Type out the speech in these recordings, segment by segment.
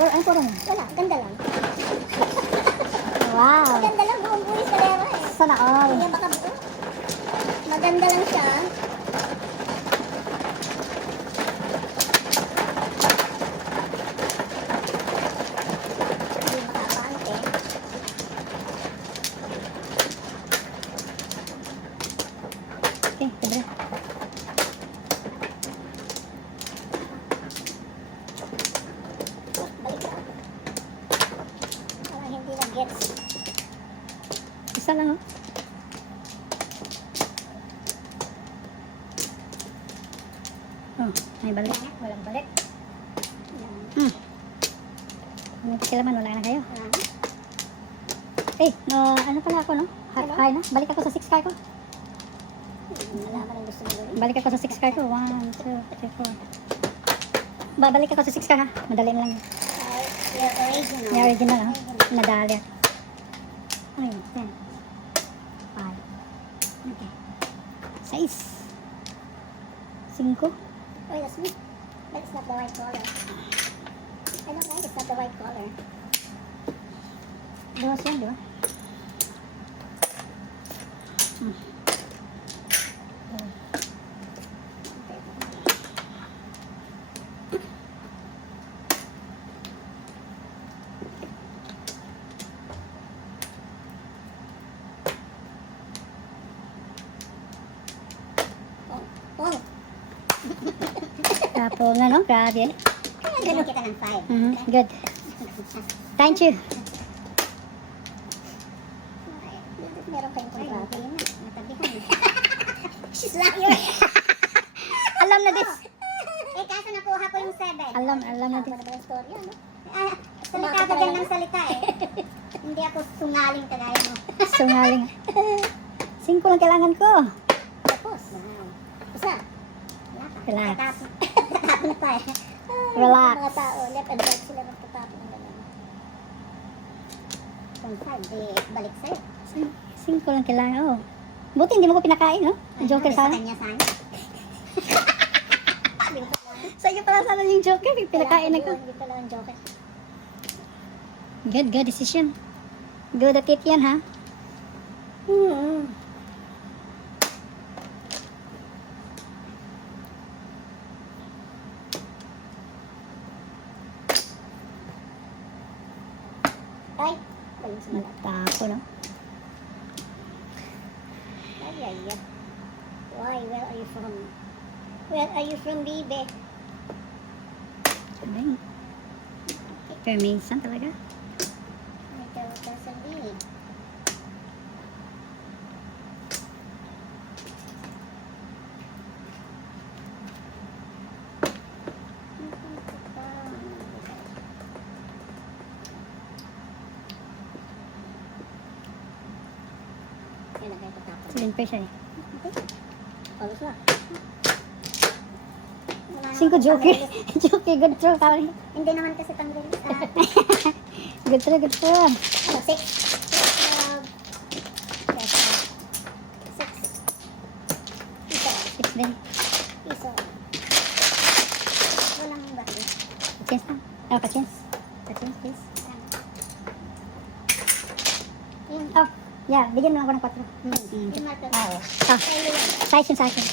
Ano puro mo? Wala, ganda lang. Wow. Maganda lang, buong buwis kalera eh. Sana all. Hindi baka buo. Maganda lang siya. Hindi makaabante. Okay, sobra. Balik ka. Parang hindi na-gets. Isa lang, oh. Oh, may balik. Walang balik. May pakilaman, wala na kayo. Wala. Eh, ano pala ako, no? Ano? High na. Balik ako sa 6 car ko. Wala ka lang gusto mo gawin. Balik ako sa 6 car ko. 1, 2, 3, 4. Babalik ako sa 6 car, ha? Madali na lang. Your original. Yung original, ha? Nadali. Ay, 10. 5. Okay. 6. 5. Oh, that's me. That's not the right color. I don't like it's not the right color. Dos yan, di ba? Oh, Tapos, ano? Grabe. kaya ganun kita ng 5. Good. Thank you. Meron kayong kontrata. Ayun na, natabihan. She's liar. Alam na this. Eh, kaso nakuha ko yung 7. Alam na Ano this. ba yung story, ano? Ah, salita ka dyan ng salita eh. Hindi ako sungaling kagaya mo. Sungaling. 5 lang kailangan ko. Tapos. Wow. Isa. Wala ka. Relax. Tatapon pa eh. Relax. Mga tao, left and right sila magtatapon ng gano'n. Kung 5, di balik sa'yo. 5 lang kailangan. Oh. Buti hindi mo ko pinakain, no? Joker Sa sana. kanya sana. Sa iyo pala sana yung joker. Pinakain ako. Hindi pala ang joker. Good decision. Good at it yan, ha? Ay, walang sumalat. Tapo, no? Ay, ay, ay. Why? Where are you from? Where are you from, baby? Ay. Perminsan talaga. May ka sa big. Yan na kayo tatapon. 7 pesos eh. Palos na. 5 joker. Joker, good throw. Kawin. Hindi naman kasi tanggalis. Good throw, good throw. Ano, 6? 6. Isa. 6 din. Isa. Walang bakit. Chance na. Oh, pa-chance. Pa-chance, please. Yun. Oh, yeah. Bigyan mo lang ako ng 4. Yung mata. Oo. Size yun sa akin.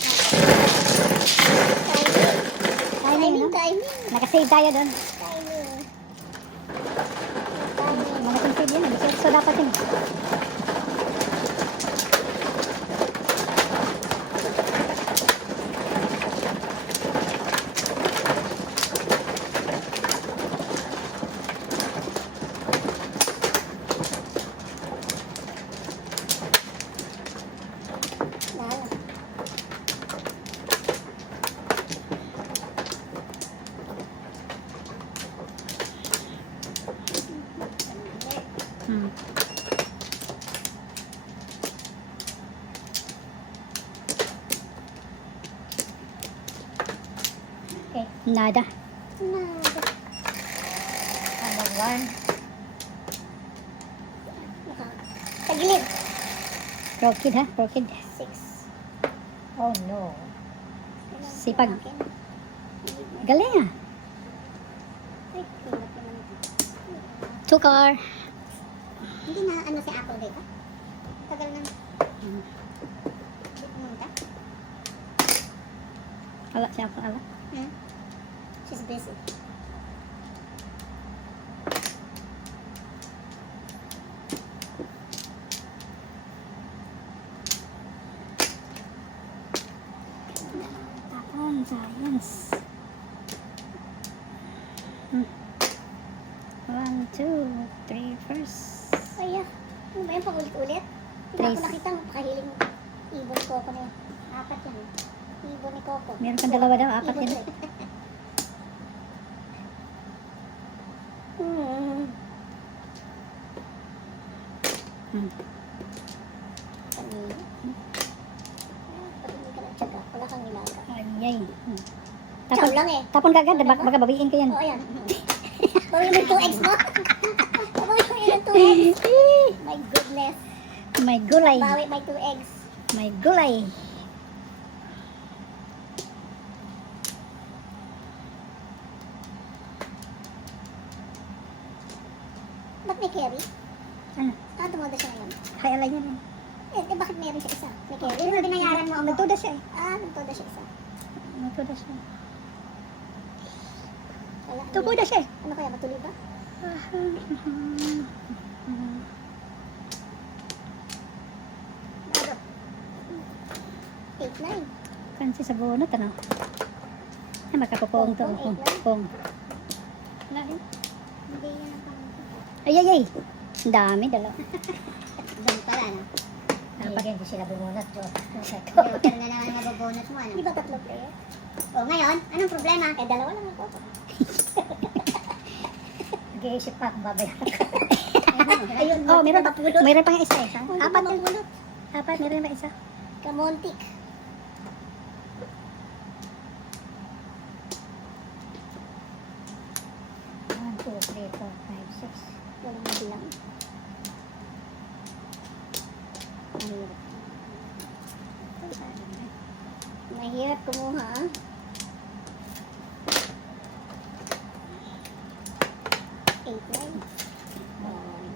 Timing, no? Timing. Nakasave tayo doon. Timing. Malaking save yun. So, dapat yun. Okay. Nada. Nada. Ano, 1. Tagilid. Prokid, ha? Prokid. 6. Oh, no. Sipag. Galing, ah. Ay, kilat naman ito. Two car. Hindi na ano si Apple dito. Tagal na. Hmm. Hindi pumunta. Ala siya pa, ala. Hmm? She's busy. Tapon, science. Hmm. 1, 2, 3, first. Ay, ano ba yan? Paulit-ulit? Hindi ako Trace. nakita mapakahiling ibon ko ako na yun. Apat yan. Ibon ni Coco. Meron kang dalawa daw, apat Ibon yun. ko eh. Hmm. Hmm. Kanina. Pag hindi ka nagtsaga, wala kang nilaga. Ayay. Hmm. Chow Tapon, lang eh. tapon ka agad, baka babiin ka yan. Oo, ayan. Bawi mo yung 2 eggs mo. Bawi mo yung 2 eggs. My goodness. May gulay. Bawi my 2 eggs. May gulay. Ba't may carry? Ano? Tumoda siya ngayon. Hay, alay niya rin. Bakit meron siya isa? May carry? Yung binayaran mo ang Nagtuda siya eh. nagtoda siya isa. Nagtuda siya. Wala. Tubuda siya eh. Ano kaya, matuloy ba? Bago. 8-9. Kansi sa bunot, ano? Ay, makakupong to. Pong, Pong. Hindi yan ang pang... Ay, ay, ay. Ang dami, dalawa. Diyan pala, no? Bigyan ko sila bumunot, Jo. Pero na naman mababonus mo, ano? Di ba 3 player? O, ngayon, anong problema? Dalawa lang ako. Nag-iisip pa kung babayaran. Ayun, Oh, meron pa. mapulot. Mayroon pa nga isa eh. Oh, Apat hindi yun. mapulot. Apat, meron pa isa. Kamontik. One, two, three, four, five, six. Walang mabilang. Mahirap kumuha, ah. Eight, nine. Mali.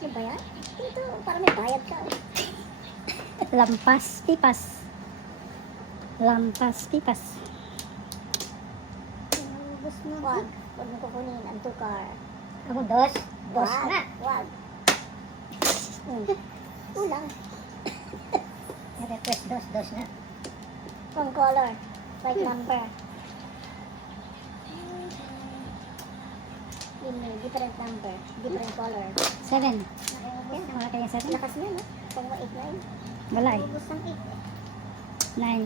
Ano ba yan? Ito, parang may bayad ka. Lampas, pipas. Lampas, pipas. Ubus mo. Wag. Wag mo kukunin ang tukar. Ako, dos. Dos Wag. na. Wag. Ulang. Request dos, dos na. Wrong color. Right number. Different number. Different color. Seven. Nakikubos na. Wala kayong seven? Lakas na, no? Kung 8, 9. Wala eh. Ubus ng 8 eh. Nine.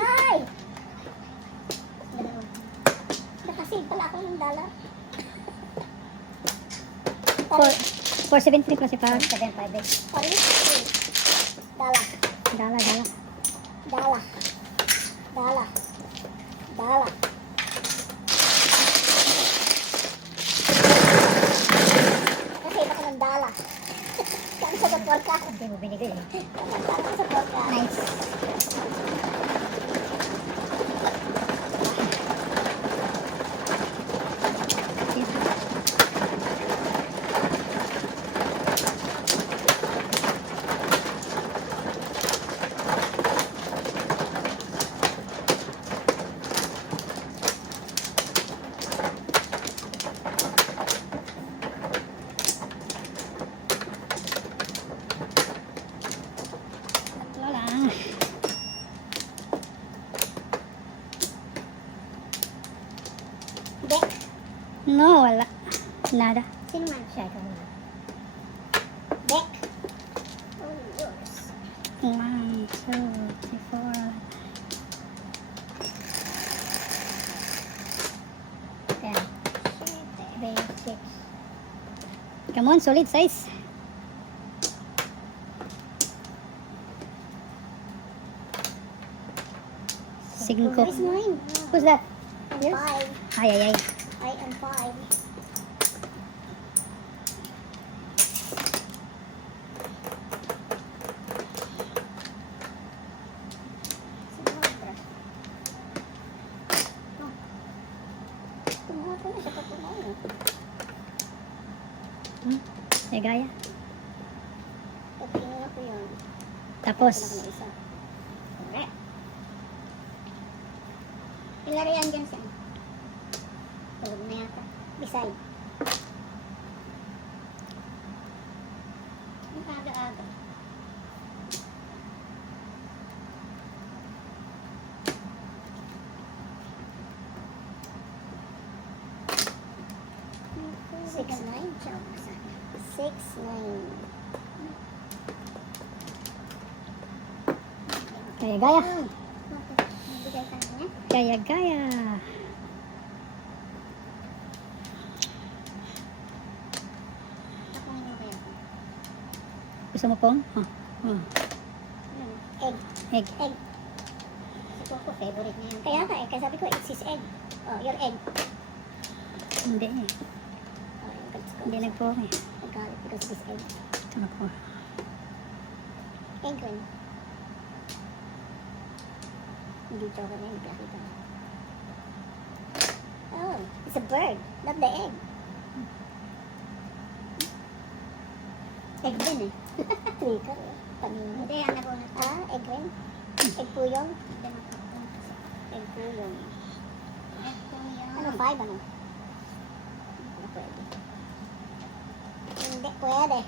Ay! Nakasid pala ako ng dollar. Four. 473 plus ipa. 758. Paris. Dala. Dala, dala. Dala. Dala. Dala. Kasi ako ng dala. Saan sa doktor ka? Hindi mo binigay eh. Saan sa doktor ka? Nice. Tatlo lang. Dek. No, wala. Nada. Sino man? Siya, ikaw muna. Dek. Oh, yours. 1, 2, 3, 4. 10. 3, 6. Come on, solid size. Cinco. Where's mine? Who's that? I'm Yes. 5. Ay, ay, ay. I am 5. Kaya gaya. Tingnan ko yun. Tapos, Ito na isa. Correct. Ilari yan dyan siya. Tulog na yata. Beside. Ang aga-aga. Six, nine. 6-9. kaya gaya. Nabigay ka na niya. Kaya gaya. Ako ngayon kaya. Gusto mo pong? Egg. Egg. Egg. Si Coco, favorite niya yan. Kaya ka eh. Kaya sabi ko, it's his egg. Oh, your egg. Hindi eh. Oh, yung guts ko. Hindi nagpo eh. I got it because it's his egg. Ito na po. Egg rin. Hindi joke na yun. Hindi nakita. Oh, it's a bird. Not the egg. Egg din eh. Trigger eh. Panino. Hindi, yan nakunat. Ah, egg rin? Egg po yun? Egg po yun. Egg po yun. Ano, 5 ano? Hindi pwede. Hindi pwede.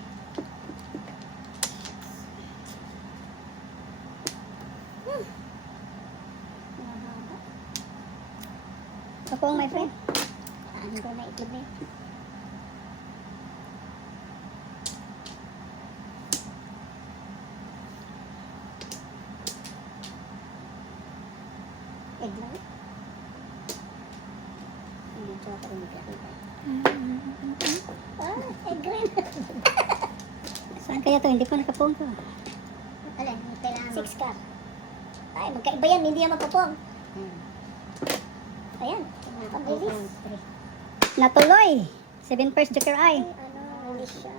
Mahaba. Ito po my friend. Ano ko na itlog na yun? Egg lang? Hindi joke ako hindi nakita. Ah, egg rin. Saan kaya to? Hindi ko nakapong ko. Alin, kailangan 6 ka. Ay, magkaiba yan, hindi yan magpapong. Ayan, ang bilis. Natuloy! 7 first joker Ay, eye. ano, bilis siya.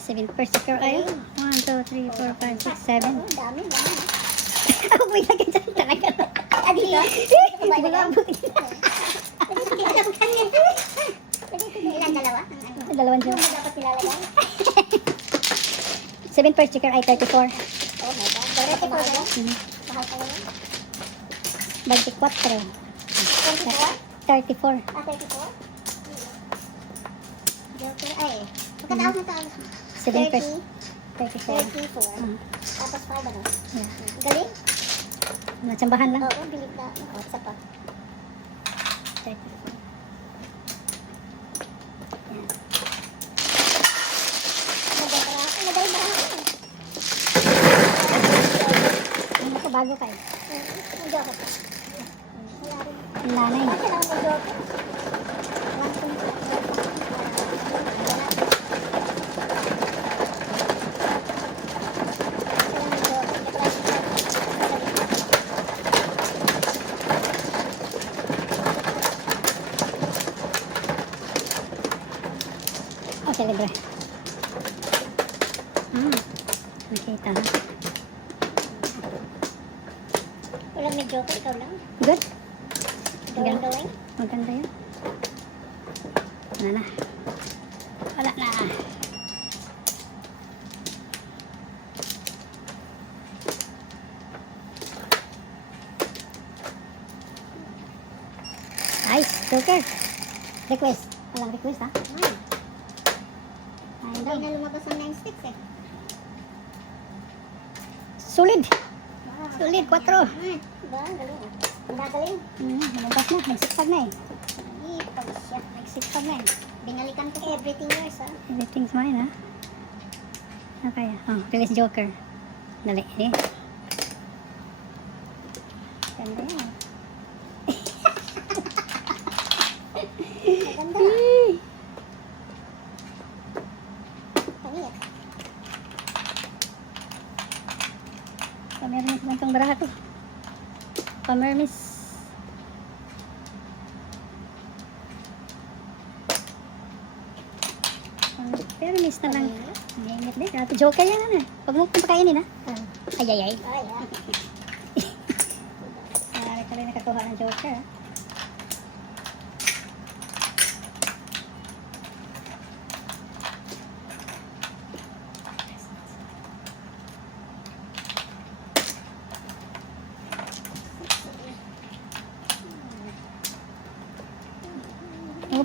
7 first joker eye. 1, 2, 3, 4, 5, 6, 7. Oh, dami, dami. Ako po ilagay dyan talaga. Ah, dito? Hindi ko naabutin. Hindi alam ka niya. Ilan, dalawa? Dalawang Ano joker. dapat nilalagay? 7 first joker eye, 34. Oh my God. Direct po ba? Mahal ka lang. 24. 24? 34. Ah, 34? Joker, ay. Magkataas na taas. 7 first. 34. 34. Tapos 5 ano? Yeah. Galing? Natsambahan lang. Oo, bilib na. Oh, isa pa. 34. Nagay ba? Ano ko bago kayo? Ang joker pa. Wala rin. Ang nanay. Bakit lang mo joker? Okay, libre. Nakita ha. Walang may joker, ikaw lang. Good. Gawin. Maganda yun. Wala na. Wala na. Nice. Joker. Request. Walang request ha. Ayun Hindi daw. na lumabas ang 9 sticks eh. Solid. Solid, 4. Diba? Galing ah. Ang gagaling. Lumabas na. Nagsiksag na eh. Ipag siya. Nagsiksag na eh. Binalikan ko everything yours ah. Everything's mine ha. Ano kaya? Oh, release joker. Dali. Eh. Ganda yan. Maganda ah. Pangit. Pamermis lang itong baraha ko. Pamermis. Pamermis na lang. Nangingit din. Ate joker yan na. Huwag mo kong pakainin ha. Ay, ay, ay. Ay ah. Marami ka rin nakakuha ng joker ha.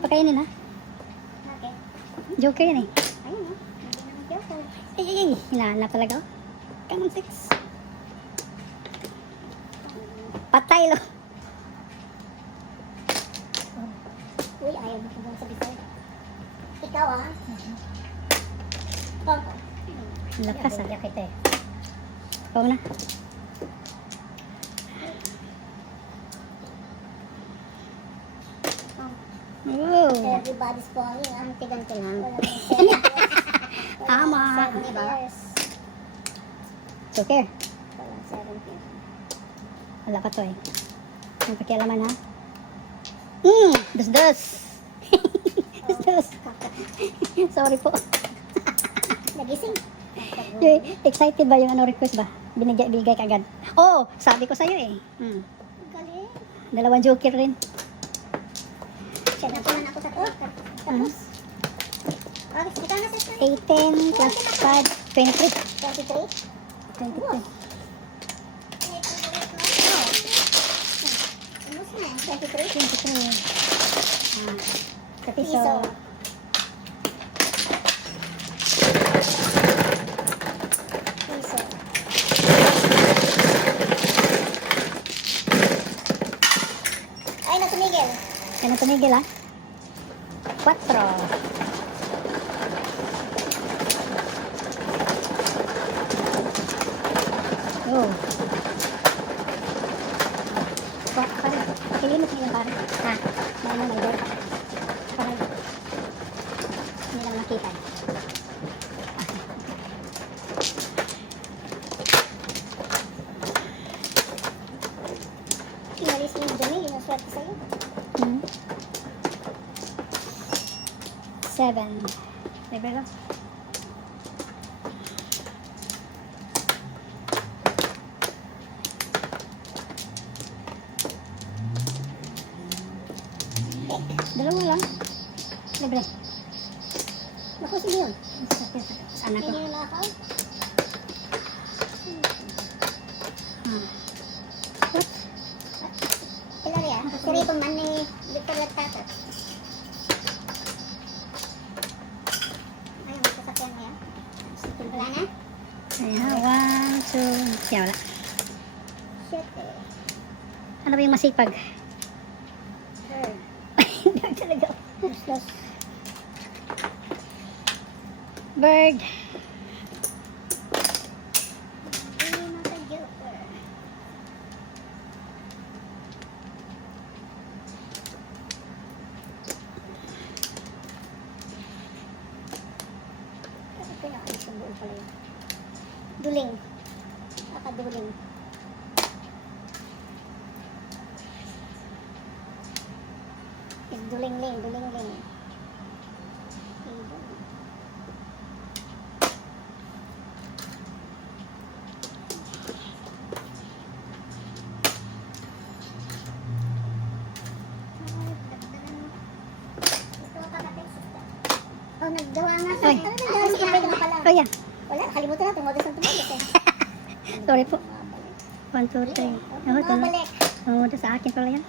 pakainin ha. Bakit? Joker yan eh. Ayun oh. Hindi naman joke. Ay. Hinahanap talaga oh. Come on, 6. Patay lo. Uy, ayaw mo kung sa bisay. Ikaw ah. Pang. Lakas ah. Yakit eh. Ikaw na. Oh. Everybody's falling. Ang tiganti lang. Tama. 7 years. Joker. Walang 7 years. Wala pa to eh. Ang pakialaman ha. Dus. Dus. Sorry po. Nagising. Excited ba yung ano request ba? Bigay kagad. Oh, sabi ko sa'yo eh. Galing. 2 joker rin. Siya na naman ako sa twitter. Tapos. Okay, ito na sa 18 plus 5, 23. 23. 23. Ubus na eh. 23. 23. Sa piso. Piso. Piso. Ay, natumigil. Kaya na tumigil ha. 4. Oh. Pakilimot nilang pare. Ha? May door pa. Para hindi lang makita. Inalis mo yung dumi, yun ang swerte sa'yo. 7. Libre ko. Dalawa lang. Libre. Naku, sige yun. Saan ako? Hindi nyo nakaw. Hilaria, siripon man ni Victor Lagtata. Ayun, sasakyan mo yan. Wala na? Ayan, 1, 2. Siya wala. Shit eh. Ano ba yung masipag? Third. Hindi talaga. Plus. Bird. Hindi maka-joker. Kasi pinakalis yung buo pala yun. Duling. Nakaduling. Is duling-ling, duling-ling. Oh, naggawa nga sa Ay. Ano naggawa sa kapay naman pala? Oh, yeah. Wala, nakalimutan na. Tumodos ang tumodos eh. Sorry po. Mabalik. 1, 2, 3. Oh, ito na. Mabalik. Tumudo sa akin pala yan.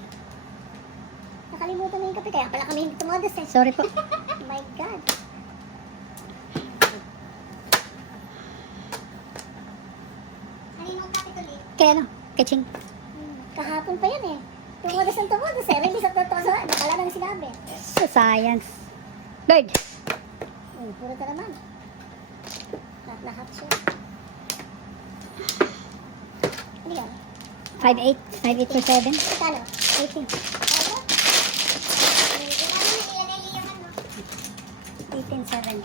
Nakalimutan mo yung kape. Kaya pala kami hindi tumodos eh. Sorry po. Oh my God. Kaninong kape tuloy? Kaya ano? Kitching. Kahapon pa yan eh. Tumodos ang tumodos eh. Rin sa totoo sa nakala nang sinabi. So, science. Bird. Puro ka naman. Lahat siya. Ano yan? 5, 8. 5, 8 to 7. Kano? 18. Ano? Ilagay niyo yung ano. 18, 7.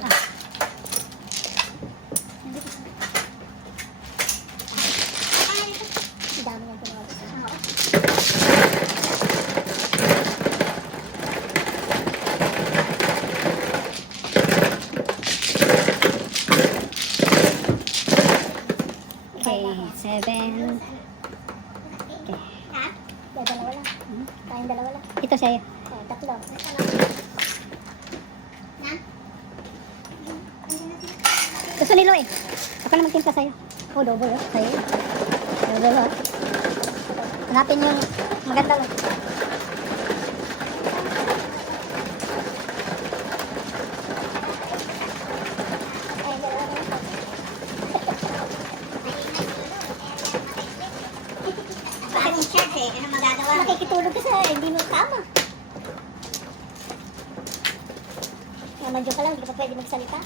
Ah. Ang dami niyang tumodos. Okay, 7. Okay. Ha? Dalawa lang. Tayong dalawa lang. Ito sa'yo. Tatlo. Na? Gusto ni Loy. Ako na magtimpla sa'yo. Oh, double oh. Sa'yo. Double oh. Hanapin yung maganda lang. Makikitulog ka sa hindi mo tama. Namadyo ka lang, hindi ka pa pwede magsalita.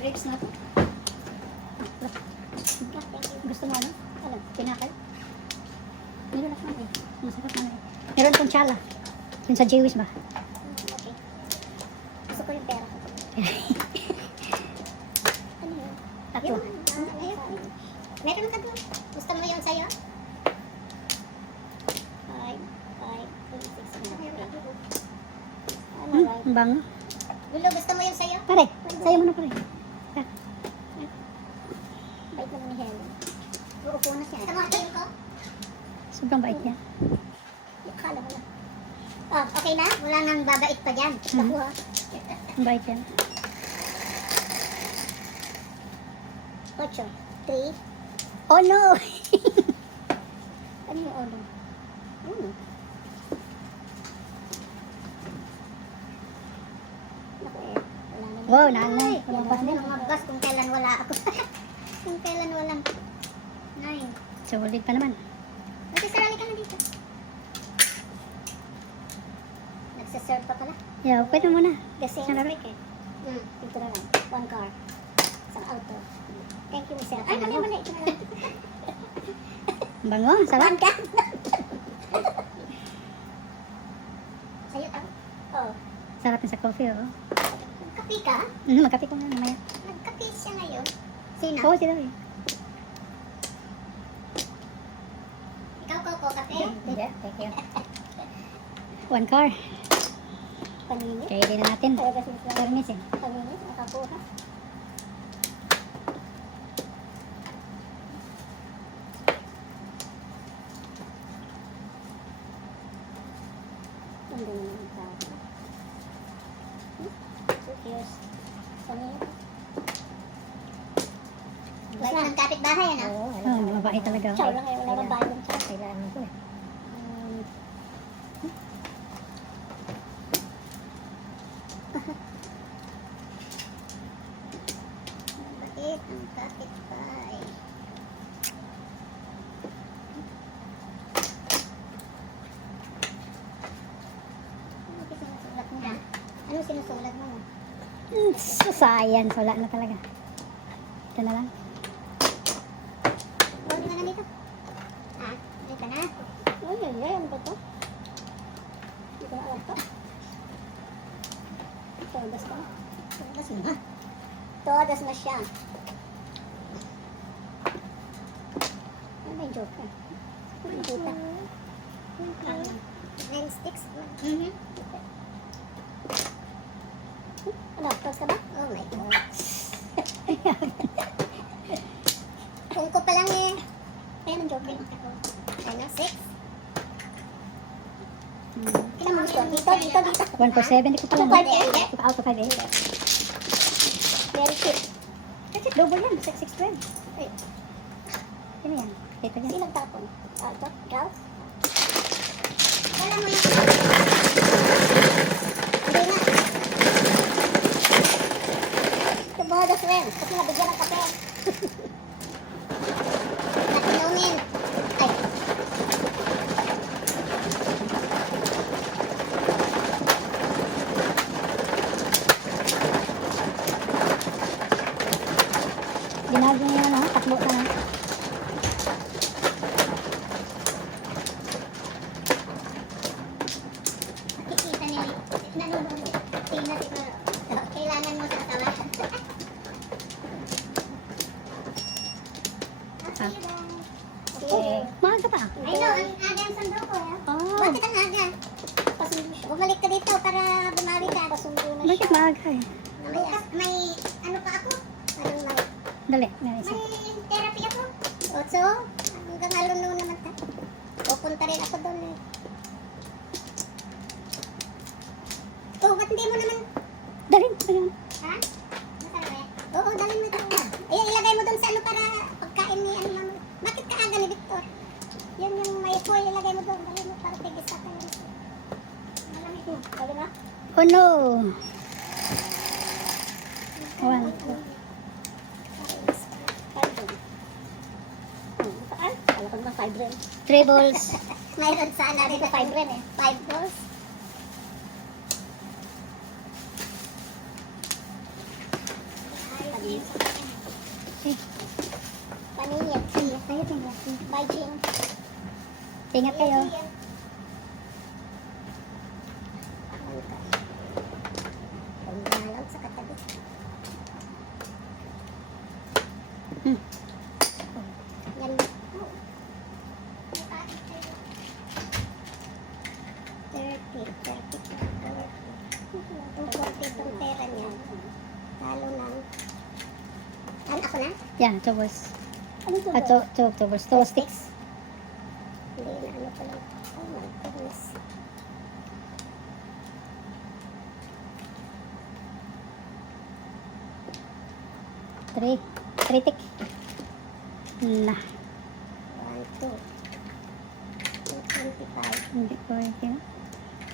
Grapes na to. Gusto mo ano? Alam, pinakal. Meron ako eh. Masarap na eh. Meron pong tsala. Yun sa Jewish ba? Okay. Gusto ko yung pera ko. Ano yun? Tatlo. Meron ka doon. Gusto mo yun sa'yo? 5, 5, 3, 6, 7, 8. Ano, right? Ang bango. Lulo, gusto mo yun sa'yo? Pare, sa'yo mo na pare. Bait naman ni Helen. Uupo na siya. Sa mga tingin ko? Sobrang bait niya. Kala mo lang. Oh, okay na? Wala nang babait pa dyan. Mhm. Ako ha. Ang bait yan. 8, 3. Oh no! Ano yung ulo? Naku eh. Wala na. Wow, naanay. Lumabas din. Lumabas kung kailan wala ako. Kung kailan walang 9. Sulit pa naman. Nagsasarali ka na dito. Nagsaserve pa pala. Yeah, pwede mo na. Kasi Sarap. eh. Dito na lang. 1 car. Isang auto. Thank you, Miss Sarah. Ay, mali. Ito na lang. Ang bango, sarap. 1 car. Sa'yo to? Oo. Sarap yun sa coffee, oh. Kapi ka? Magkape ko na namaya. Nagkapi siya ngayon. Sino? Oo, sila eh. Ikaw, Coco, kape? Hindi, thank you. 1 car. Paninit? Kaya din na natin. Talaga siya. Permis eh. Paninit? Nakakuha? Hindi naman ang tao. So cute. Paninit? Bait ng kapitbahay, ano? Oo, mabait talaga. Chow lang kayo, wala nang bayad sa Kailangan ko eh. Bait ng kapitbahay. Ano sinusulat mo? Sa science, wala na talaga. Ito na lang. Bawal ka na dito. Ah, dito na. Uy, ano ba to? Hindi ko na alam to. Todas ka. Todas na. Todas na siya. Ano ba yung joke ka? Ano yung kita? Nine sticks? Ano, close ka ba? Oh my God. Kung ko pa lang eh. Ayan ang joke. Ano, 6? Kailan mo gusto? Dito. 1 for 7, di ko pa lang. 2.8. Out of 5 eh. Very cheap. Kasi double yan, 612. Ay, Ano yan? Kita yan. sino nagtapon? Ah, ito? Ikaw? Wala mo yung... Hindi na. Ito bodos rin. Kasi nabigyan ng kape. Natinungin. Ay. Ginagawa niya na, takbo ka na. Nakikita niya. Nanonood. Tingnan siguro. Kailangan mo sa katawan. Ah. See you. Maaga pa. I know, ang aga ang sando ko. Oh, Bakit ang aga? Bumalik ka dito para bumawi ka. Pasundo na bakit maaga eh? May ano pa ako? Anong may Dali. Dali isa. May therapy ako. So, hanggang aluno naman ta. Pupunta rin ako doon eh. Oh, ba't hindi mo naman... Dali. Dali. Ha? Masarap eh? Oo, dalhin mo doon. Ayan, ilagay mo doon sa ano para pagkain ni ano mama. Bakit ka aga ni Victor? Yun yung may foil, ilagay mo doon. Dalhin mo para tigis sa kanya. Malamig mo. Dali mo? Oh no. 1, 2. Kala ko naman 5 rin. 3 balls. Mayroon sana dito 5 rin eh. 5 balls. Okay. Paniyat. Tayo, tayo. Bye, Jing. Ingat kayo. Pagdalaw sa katabi. Hmm. Yan. Oh. 30 itong pera niya. Lalo na. Ano ako na? Yeah, 2 balls. Ano to? 2 balls. 2 sticks. Hindi na ano pa lang. Oh my goodness. Three tick. Nah. 1, 2. 225. Hindi ko ito.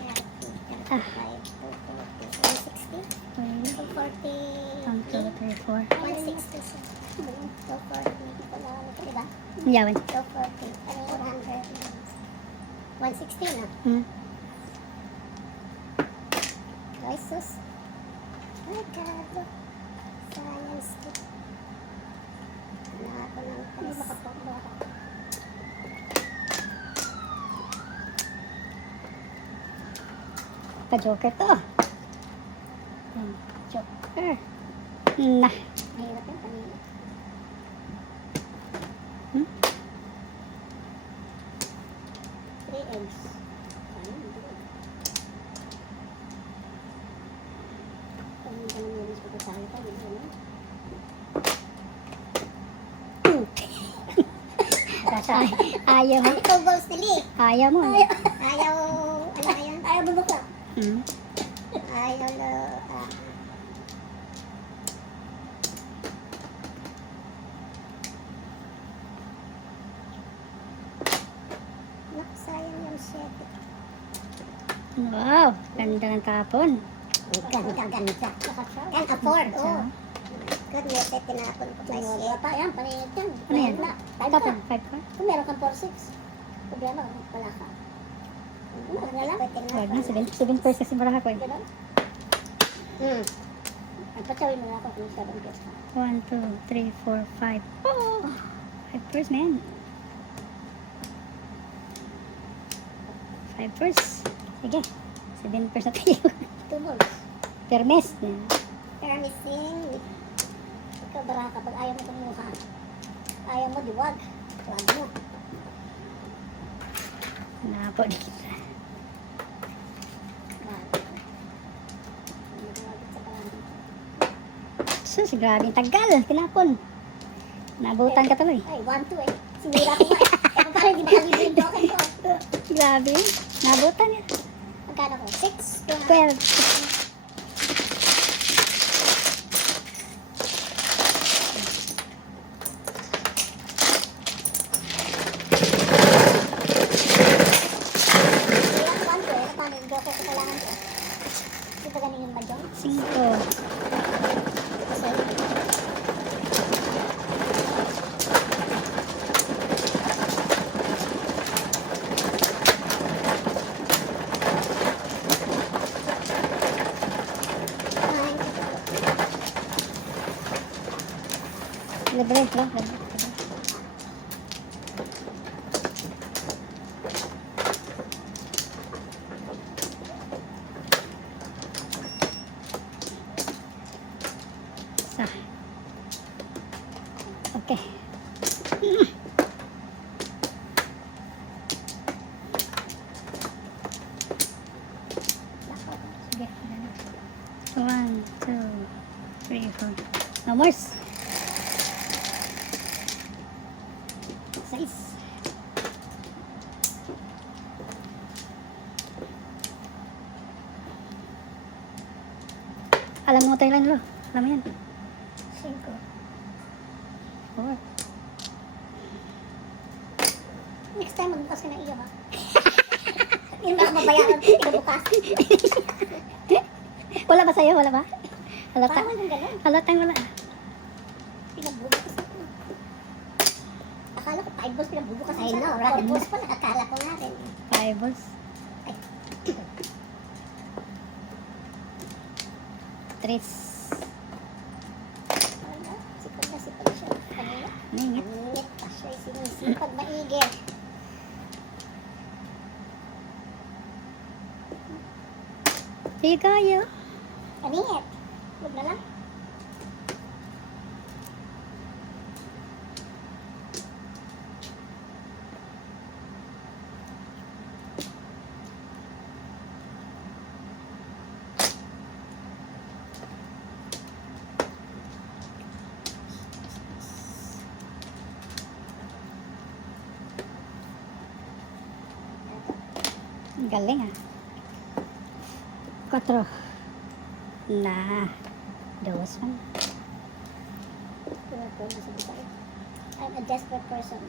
30, 35, 240, 160, 1, 2, 3, 4. 160, 240, wala ano ito, diba? Yeah, 1. 240, 400, 160 na. Hmm. Ay, sus. Ay, God. Science. Wala ako ng test. Ka-joker to. Yan, joker. Nah. Mahirap yung kanina. Hmm? 3 eggs. Ayun, hindi ko. Kung hindi ka naman mas pagkasahin pa, hindi naman. Ayaw mo. Ikaw goals nili. Ayaw mo. Ayaw, ano na yan? Ayaw bubukla. Hmm. Ayaw na, sayang yung 7. Wow. Ganda ng tapon. Ganda. Can afford, oh. Goodness, eh, tinapon ko pa siya. Pa, yan, paningit yan. Ano yan? Tapon. 5 pa. Kung meron kang 4-6, problema, wala ka. Ano na lang? Wag na. 7 first kasi maraha ko eh. Ganun? Ang patsawin mo na ako kung 7 first. 1, 2, 3, 4, 5. Oh! 5 first, man. 5 first. Sige. 7 first na tayo. 2 balls. Permes. Pero missing, ikaw bara kapag ayaw mo kumuha. Ayaw mo, diwag. Wag mo. Napo di kita. Sus, grabe yung tagal. Tinapon. Nabutan ka tuloy. Ay, 1-2 eh. Sinira ko nga eh. Kaya parang hindi makabibig ko kayo. Grabe. Nabutan niya. Magkano ko? 6? 12. Cinco. Libre, libre. Sa. Okay. Sige. 1, 2, 3, 4. No more. Alam mo tayo lang, lo. Alam mo yan. 5. 4. Next time, magbukas ka ng iyo, ha? Yun ba mabayaran? Ikabukas. Wala ba sa'yo? Wala ba? Halata. Parang yung gano'n. Halatang wala. Pinagbubukas ako. Akala ko 5 balls pinagbubukas. I know, 4 right? balls pa, nakakala ko nga rin. 5 balls. Ay. 3. Wala, sipag siya. Kanina. Ningit. Ningit pa siya, sinisipag maigit. Sige kayo. Kaningit. Huwag na lang. Galing ah. 4. Na. 2 man. I'm a desperate person.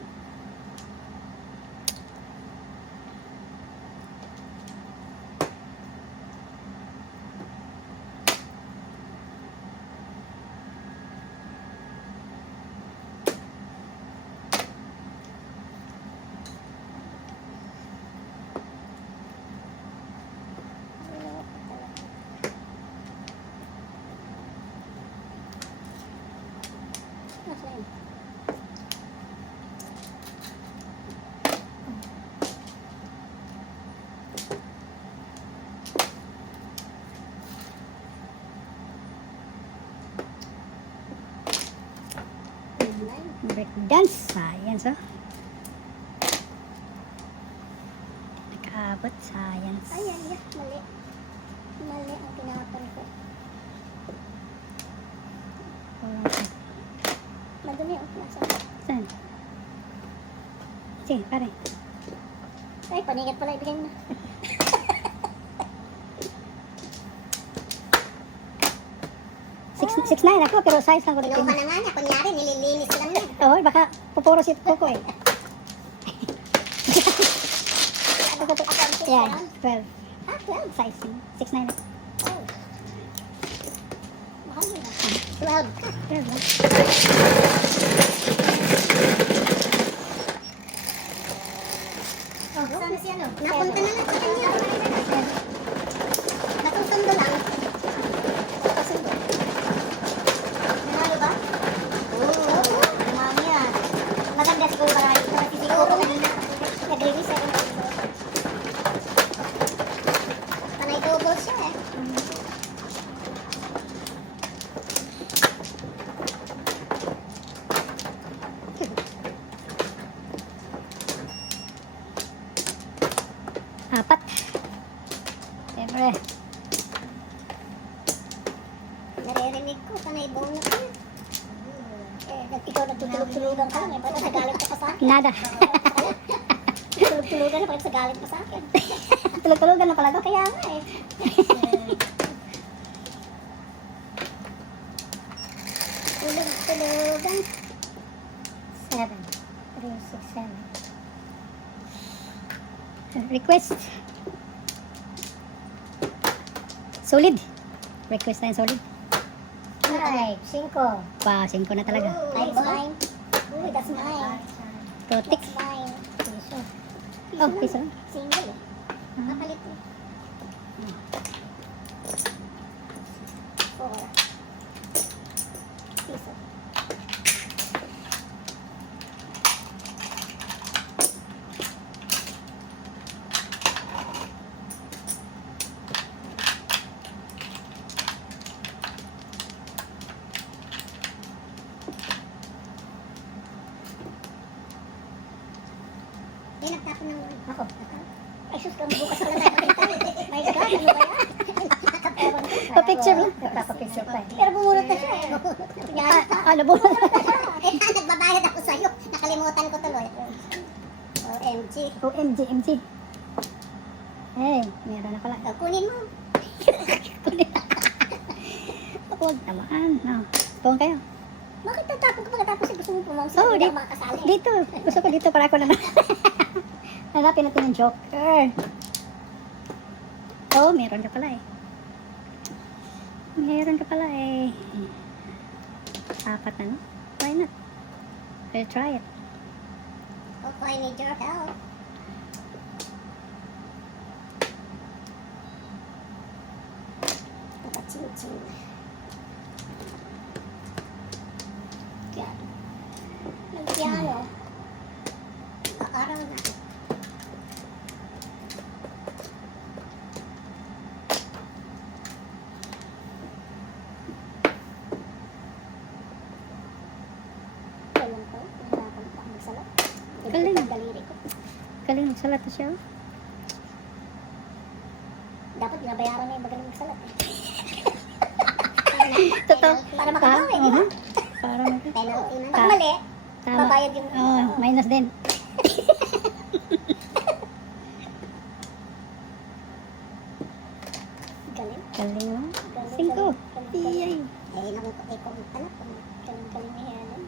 Nasa yun? Break dance. Science oh. Nakaabot. Science. Ay, mali. Mali ang pinakapan ko. Madumi ang pinasa. Saan? Sige, pare. Ay, paningit pala ibigay mo na. Six nine ako, pero size lang ko Kinuha rin. na nga niya. Kunyari, nililinis lang niya. Oo, baka pupuro si Coco eh. Ano ko ito? Yan, 12. Ah, 12. Size. 6'9 ako. Oh. Mahal yun ah. 12. 12 lang. Oh, sana si ano? Napunta na lang sa kanya. Natutundo lang. Nakasundo. Nanalo ba? Oo. Mami yan. Maganda si Kuba Rai. Kasi si Kuba kanina. Nag-release sa rin. Panay double siya eh. Apat. Siyempre. Naririnig ko, panay bonus ka. Ikaw nagtutulog-tulugan ka lang eh. Bakit nagalit ka pa sa akin? Nada. Tulog-tulugan na, bakit nagalit ka sa akin? Tulog-tulugan na pala to. Kaya nga eh. Tulog-tulugan. 7. 3, 6, 7. Request. Solid. Request na yung solid. Alright, 5. Wow, 5 na talaga. That's mine. Ooh, that's mine. Protik. That's mine. Piso. Oh, piso lang. Single eh. Nakapalit eh. 4. Piso. May nagtapon ng ako. Ay, sus, kung bukas wala tayo makita. My God, ano ba yan? Pa-picture lang. Nagpapapicture pa eh. Pero bumunot na siya eh. Kunyari pa. Ano po? Kaya nagbabayad ako sa'yo. Nakalimutan ko tuloy. OMG. OMG, MG. Eh, meron na pala. Kunin mo. Huwag naman. No. Puwang kayo. Bakit tatapon ka pagkatapos gusto mo pumangsin? Oh, Hindi di- ako makakasali. Dito. Gusto ko dito para ako naman. Hanapin natin yung joker. Oh, meron ka pala eh. Meron ka pala eh. Apat na, no? Why not? We'll try it. Oh, I need your help. Chin-chin. Yan. Nag-piano. Araw na. Kailan ko? Nahirapan pa ang magsalat. Galing. Ang daliri ko. Galing magsalat na siya. Dapat binabayaran na yung magaling magsalat. Totoo. Para makabawi, di ba? Para mag- Penalty na. Ta- Pag mali, Tama. babayad yung... Oh, minus din. Galing. Galing mo. Galing, 5. galing, galing. Iyay. Eh, naku, ano, galing ni Helen.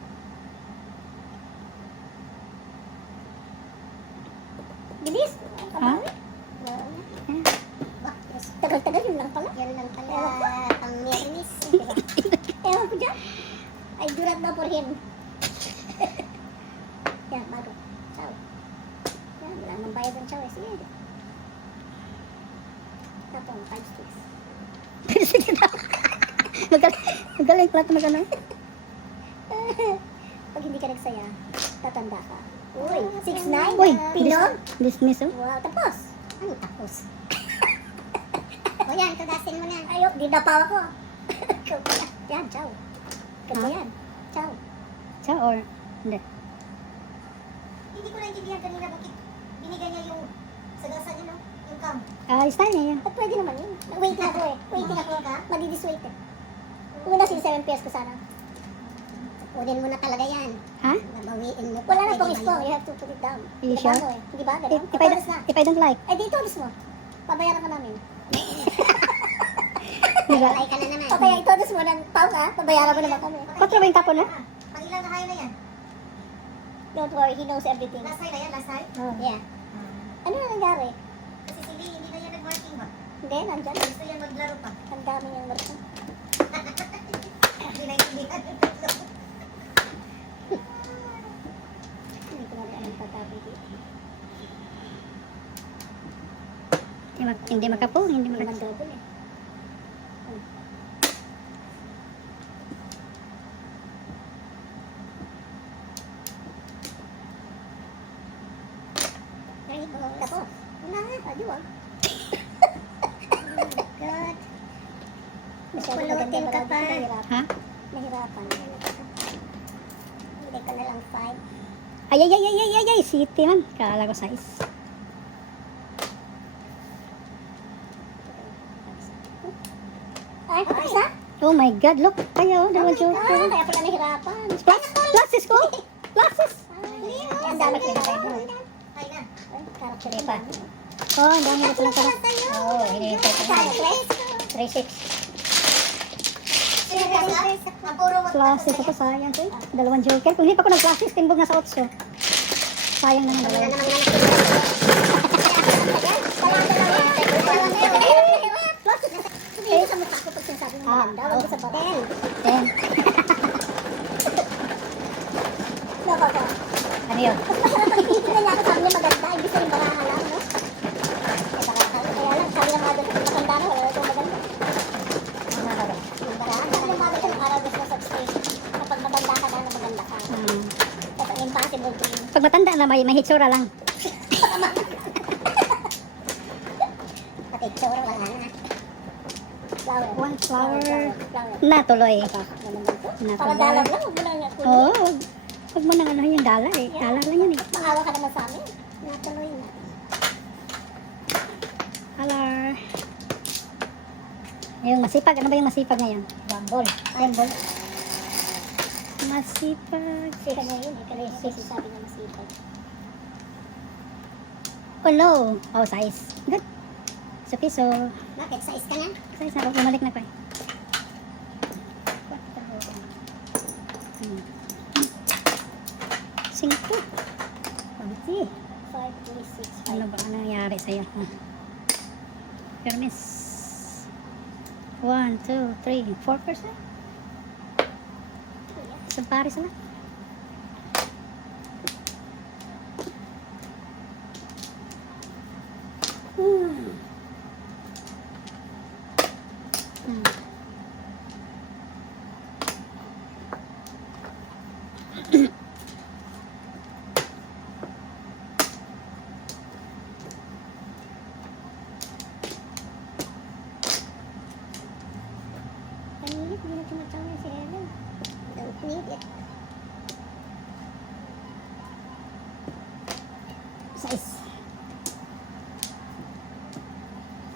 Bilis! Ha? Tagal-tagal, yun lang pala. Yun lang pala, pang Miernes. Ewan ko dyan. I do not know for him. Yan, bago. Ciao. Yan, wala nang bayad ng ciao eh. Sige. Tapos, 5, 6. Magaling pala ito mag-ano. Pag hindi ka nagsaya, tatanda ka. Uy, 6'9"? Uy, Pinon? dismiss oh. Wow, tapos. Ano tapos? O yan, tugasin mo na. Ayok, di napaw ako. Ikaw pala. Yan, ciao. Ganda Ha? yan. Ciao. Siya or hindi. Hindi ko naintindihan kanina bakit binigay niya yung sagasa niya, no? Yung cam. Style niya yan. At pwede naman yun. Wait na ako eh. Waiting ako ka. Madidiswait eh. Una si 7 pesos ko sana. Kunin mo na talaga yan. Ha? Babawiin mo. Wala na pang ispong. You have to put it down. You Hindi sure? ba, eh? Hindi ba? Ganun? If I don't like. Eh, dito ulis mo. Pabayaran ka namin. Diba? Ay ka na naman. Papaya ito ulis mo ng pau ka. Pabayaran mo naman kami. 4 ba yung tapon mo? Pang ilang na na yan? Don't worry, he knows everything. Last night na yan, last night? Oh. Yeah. Ano na nangyari? Kasi si Lee, hindi na yan nag-working ba? Hindi, nandyan. Gusto yan maglaro pa. Ang dami niyang work. Hindi na intindihan. Hindi ko na alam pagkabi dito. Hindi makapo, hindi Hindi man makapo. double eh. Tapos. Wala nga, adiwa. God. Pulutin ka pa. Ha? Nahirapan. Hindi ka na lang 5. Ay, city man. Kala ko size. Ay, tapos na? Oh my God, look. Kayo, dalawang joker. Kaya pala nahirapan. Glasses ko. Glasses. Ang dami ko na. Ay na. Character Pa. Oh, ang dami na palang karat. Oh, hinihintay ko na. 3-6. Ang puro mo. Glasses ako, sayang ko eh. Dalawang joker. Kung hindi pa ako nag-glasses, timbog na sa 8. Sayang naman dalawa. Sa mukha ko pag sinasabi ng Ah, maganda, wag ka sa batel. 10. Nakaka. Ano yun? Mas masarap pag tinitingnan niya ako sabi niya maganda, ibig sabihin baraha lang, no? Kaya lang, sabi ng mother ko, matanda na, wala itong maganda. Yung baraha, sabi ng mother ko, nakaraw gusto sa station. Kapag matanda ka na, maganda ka. That's an impossible thing. Pag matanda na, may hitsura lang. Pati, tsura, wala na. Flower. One flower. Flower. Natuloy. Para dalag lang, huwag mo lang niya kunin. Oo. Huwag mo nang ano yung dollar eh. Dollar lang yan eh. Maawa ka naman sa amin. Natuloy na. Dollar. Yung masipag. Ano ba yung masipag ngayon? Bambol. Bambol. Masipag. Sika niya yun, ikaw yung sinasabi niya masipag. Oh no. Oh, size. Good. Sa piso. Bakit? Size ka na? Size na. Bumalik na pa eh. Singko. Pagti. 5, 3, 6, 5. Ano ba ang nangyari sa'yo? Permis. 1, 2, 3, 4%. Isang pares na. Panilit, hindi na tumatawag si Ellen. Don't need it. Size.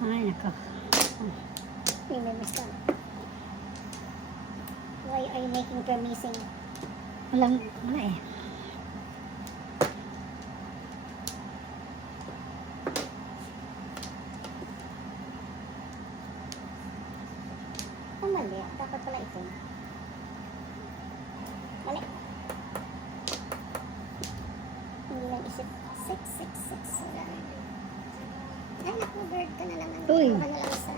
Ay, nako. Remember stuff. Why are you making permissing? Wala eh. Oh, mali. Dapat pala ito. Mali. Hindi lang isip. 6, 6, 6. Ay, naku, bird ka na naman. Uy. Kuha na lang sa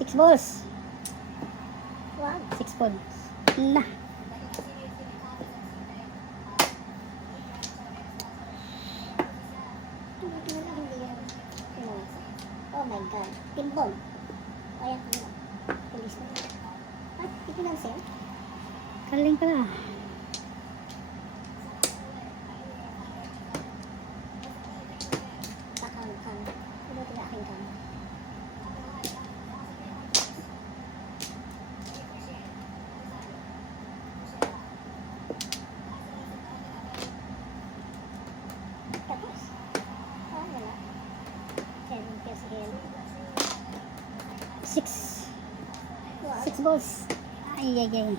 6 balls. Wow. 6 balls. Na. Hindi na lang, hindi yan. No. Oh my God. Timbong. Ayan ko na. Police na. Ah, hindi ko lang sir. Kaling pala. Pakang-kang. Ano ito na aking kang? Tapos. Ah, wala. 7 pesos here. 6. Wow. 6 balls. Ay, ay, ay.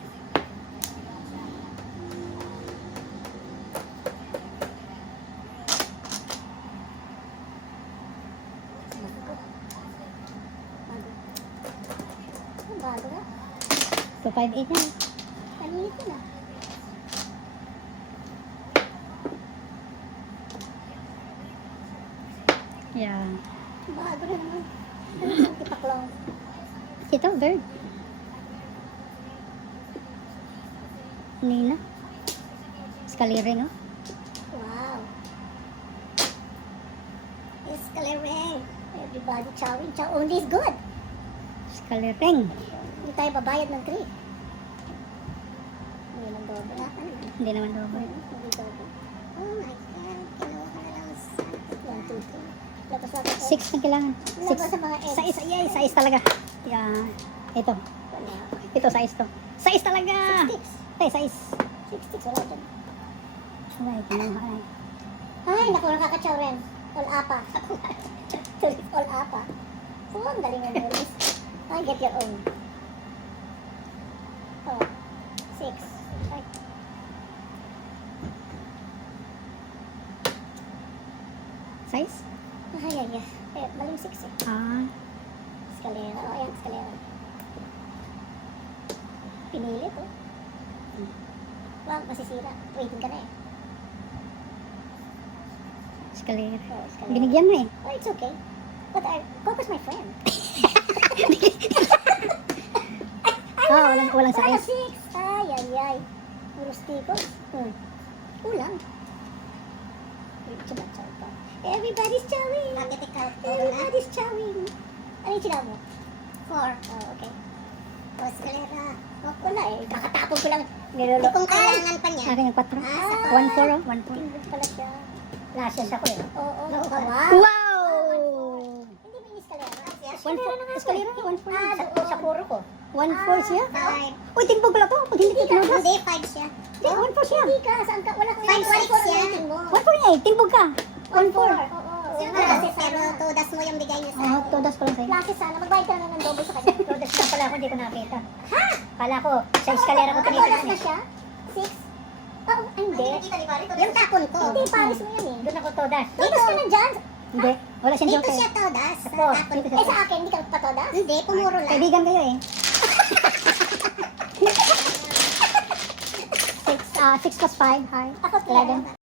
Bago na. 258 na. Kanina ko na. Yeah. Bago na naman. Ano yung tipaklong? Ito, bird. Nina. Scalering, oh. Wow. Escalating. Everybody chowing. Chow only is good. Scalering. Hindi tayo babayad ng 3. Hindi lang doble. Ah, ano yun? Hindi naman double. Hindi doble. Oh my God. Kinuha na lang sa 1, 2, 3. Labas natin. 6 na kailangan. Labas sa mga 6. eggs. Size, yay, size talaga. Yeah. Ito. Wala. Ito, size to. Size talaga. 6 sticks. Ay, size. 6 sticks. Wala dyan. Ay, kinuha. Ay, naku, nakakachaw rin. All apa. Tulis all apa. Oh, ang galing ng tulis. Ay, get your own. Oh, 6. Ay, Size? ay, ay, ay. Eh, maling 6 eh. Ah. Escalera. Oh, ayan, escalera. Pinilit, oh. Wow, masisira. Waiting ka na eh. Escalator. Oh, escalera. Binigyan mo eh. Oh, it's okay. But Coco's my friend. Ah, walang Wala size. 6. Ay, ay, ay. Puros tipo. Ulang. Everybody's chowing. Bakit ikaw? Everybody's chowing. Ano yung sinabi mo? 4. Oh, okay. O, eskalera. Oh, wala eh. Kakatapon ko lang. Hindi Nilolo. kung kailangan pa niya. Akin yung 4. Ah, sa 1-4 oh. 1-4. Timbog pala siya. Lashes ako eh. Oo, No, oo. wow. Wow! Hindi may eskalera. 1-4. Escalator na 1-4. Ah, sa puro ko. 1-4 siya? 5. Uy, timbog pala to. Pag hindi ka tinugas. Hindi, 5 siya. Hindi, 1-4 siya. Hindi ka. Saan ka? Wala kang 5-6 yan. 1-4 niya eh. Timbog ka. 1-4. Oo. Pero tudas mo yung bigay niya sa Oh, akin. todas ko lang sa'yo. Klase sana. Magbayad ka na ng double sa kanya. Todas na pala ako, hindi ko nakita. Ha? Kala ko, sa eskalera ko Todas tinitignan na eh. siya? 6? Oo, hindi. Nakita ni Pare, yung tapon ko. Hindi, pares mo yan eh. Doon ako todas. Todas ka na dyan. Hindi. Wala siyang Dito joker. siya todas. Sa Ako, tapon dito ko. siya. Eh sa akin, hindi ka patodas? Hindi, pumuro lang. Kaibigan kayo eh. 6 plus 5, hi. Ako, 11.